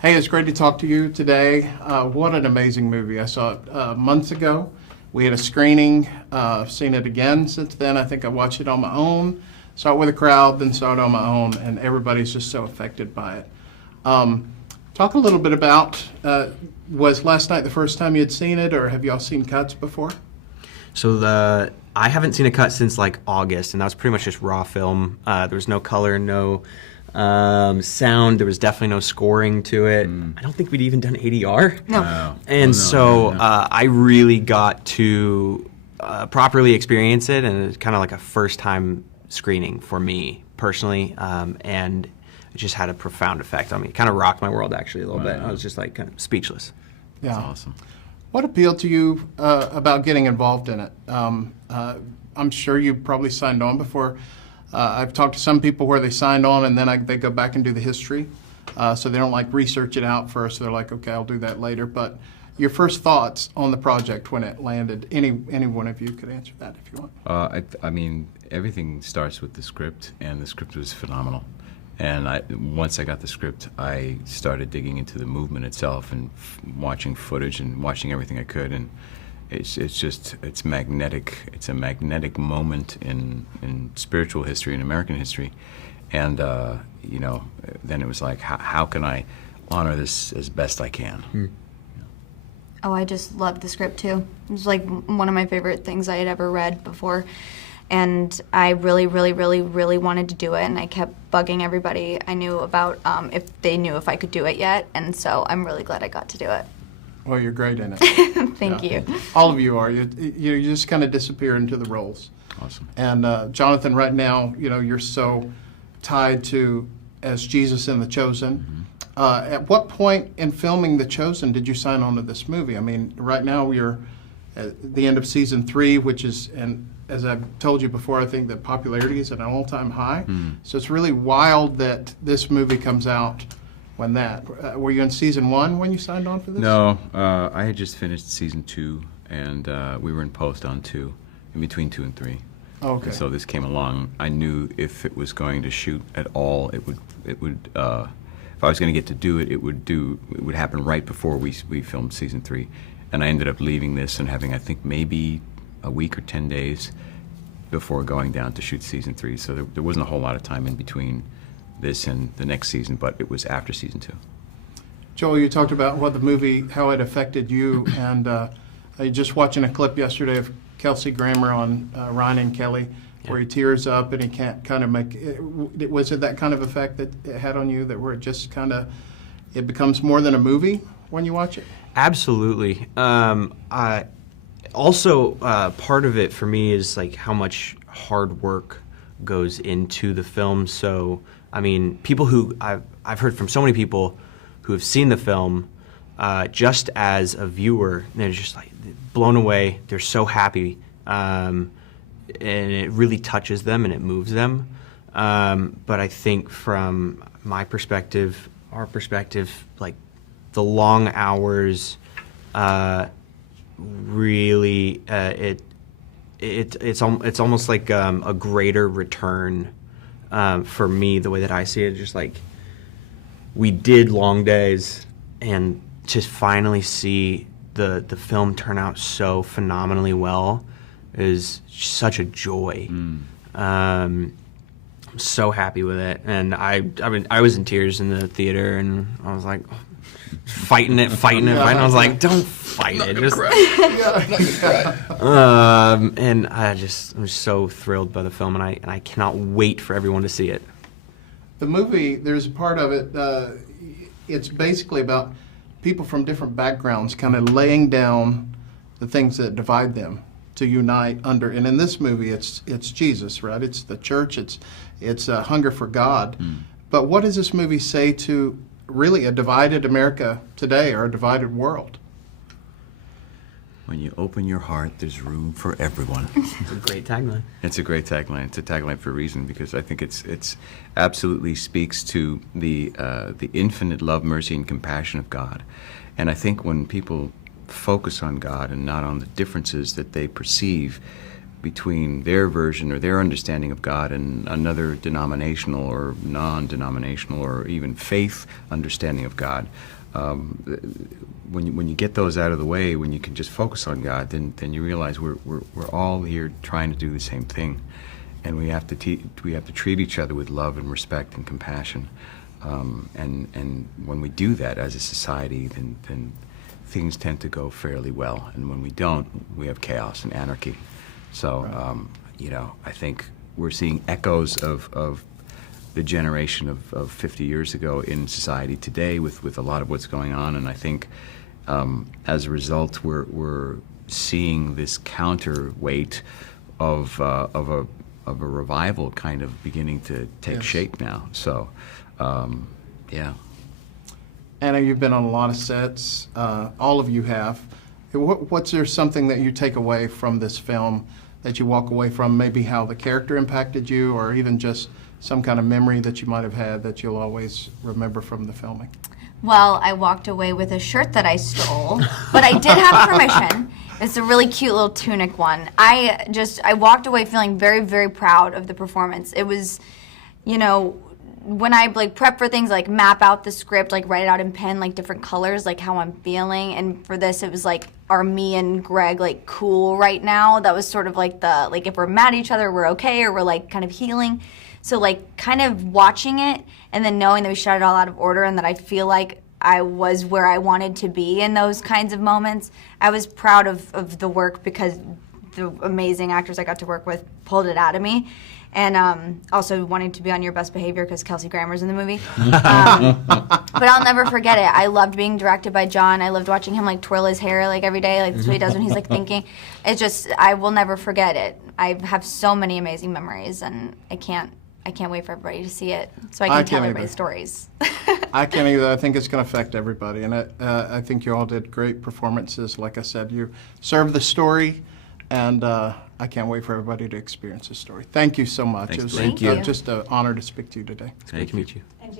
Hey, it's great to talk to you today. What an amazing movie. I saw it months ago. We had a screening. I've seen it again since then. I think I watched it on my own, saw it with a crowd, then saw it on my own, and everybody's just so affected by it. Talk a little bit about, was last night the first time you had seen it, or have y'all seen cuts before? So I haven't seen a cut since like August, and that was pretty much just raw film. There was no color, no sound. There was definitely no scoring to it. I don't think we'd even done ADR. No. Wow. And No. I really got to properly experience it, and it's kind of like a first-time screening for me personally, and it just had a profound effect on me. It kind of rocked my world actually a little bit. I was just like kind of speechless. Yeah. That's awesome. What appealed to you about getting involved in it? I'm sure you probably signed on before. I've talked to some people where they signed on and then they go back and do the history. So they don't like research it out first. They're like, okay, I'll do that later. But your first thoughts on the project when it landed, any one of you could answer that if you want. I mean, everything starts with the script, and the script was phenomenal. And once I got the script, I started digging into the movement itself and watching footage and watching everything I could. And it's magnetic. It's a magnetic moment in spiritual history and American history. And then it was like, how can I honor this as best I can? Oh, I just loved the script too. It was like one of my favorite things I had ever read before. And I really, really, really, really wanted to do it, and I kept bugging everybody I knew about if they knew if I could do it yet, and so I'm really glad I got to do it. Well, you're great in it. Thank you. All of you are. You just kind of disappear into the roles. Awesome. And Jonathan, right now, you're so tied to as Jesus in The Chosen. At what point in filming The Chosen did you sign on to this movie? I mean, right now we're at the end of season 3, which is, and as I've told you before, I think that popularity is at an all-time high. So it's really wild that this movie comes out when that. Were you in season 1 when you signed on for this? No, I had just finished season 2, and we were in post on 2, in between 2 and 3. Okay. And so this came along. I knew if it was going to shoot at all, it would. If I was going to get to do it, it would happen right before we filmed season 3, and I ended up leaving this and having, I think, maybe a week or 10 days before going down to shoot season 3. So there wasn't a whole lot of time in between this and the next season, but it was after season 2. Joel, you talked about what the movie, how it affected you, and I just watching a clip yesterday of Kelsey Grammer on Ryan and Kelly, where he tears up and he can't kind of make it. Was it that kind of effect that it had on you, that where it just kind of, it becomes more than a movie when you watch it? Absolutely. Also, part of it for me is like how much hard work goes into the film. So, I mean, people who I've heard from so many people who have seen the film, just as a viewer, they're just like blown away. They're so happy, and it really touches them and it moves them. But I think from my perspective, our perspective, like the long hours, really, it's almost like a greater return for me, the way that I see it. Just like we did long days, and just finally see the film turn out so phenomenally well is such a joy. I'm so happy with it, and I mean I was in tears in the theater, and I was like fighting it. I was like, don't fight it. Just and I'm so thrilled by the film, and I cannot wait for everyone to see it. The movie, there's a part of it, it's basically about people from different backgrounds kind of laying down the things that divide them to unite under. And in this movie, it's Jesus, right? It's the church. It's a hunger for God. But what does this movie say to really a divided America today, or a divided world? When you open your heart, there's room for everyone. It's a great tagline. It's a great tagline. It's a tagline for a reason, because I think it's absolutely speaks to the infinite love, mercy, and compassion of God. And I think when people focus on God and not on the differences that they perceive, between their version or their understanding of God and another denominational or non-denominational or even faith understanding of God. When you get those out of the way, when you can just focus on God, then you realize we're all here trying to do the same thing, and we have to treat each other with love and respect and compassion. And when we do that as a society, then things tend to go fairly well. And when we don't, we have chaos and anarchy. So, I think we're seeing echoes of the generation of 50 years ago in society today with a lot of what's going on. And I think as a result, we're seeing this counterweight of a revival kind of beginning to take shape now. So, yeah. Anna, you've been on a lot of sets. All of you have. What's there something that you take away from this film that you walk away from, maybe how the character impacted you, or even just some kind of memory that you might have had that you'll always remember from the filming? Well, I walked away with a shirt that I stole, but I did have permission. It's a really cute little tunic one. I walked away feeling very, very proud of the performance. It was, when I prep for things, map out the script, write it out in pen, different colors, how I'm feeling. And for this, it was are me and Greg cool right now? That was sort of the if we're mad at each other, we're okay, or we're kind of healing. So kind of watching it and then knowing that we shot it all out of order and that I feel like I was where I wanted to be in those kinds of moments. I was proud of the work because the amazing actors I got to work with pulled it out of me. And also wanting to be on Your Best Behavior because Kelsey Grammer's in the movie. But I'll never forget it. I loved being directed by John. I loved watching him twirl his hair every day. That's what he does when he's thinking. It's just, I will never forget it. I have so many amazing memories, and I can't wait for everybody to see it so I can tell everybody stories. I can't either. I think it's going to affect everybody, and I think you all did great performances. Like I said, you served the story, and I can't wait for everybody to experience this story. Thank you so much. Thanks. It was Thank you. just an honor to speak to you today. Great to meet you. And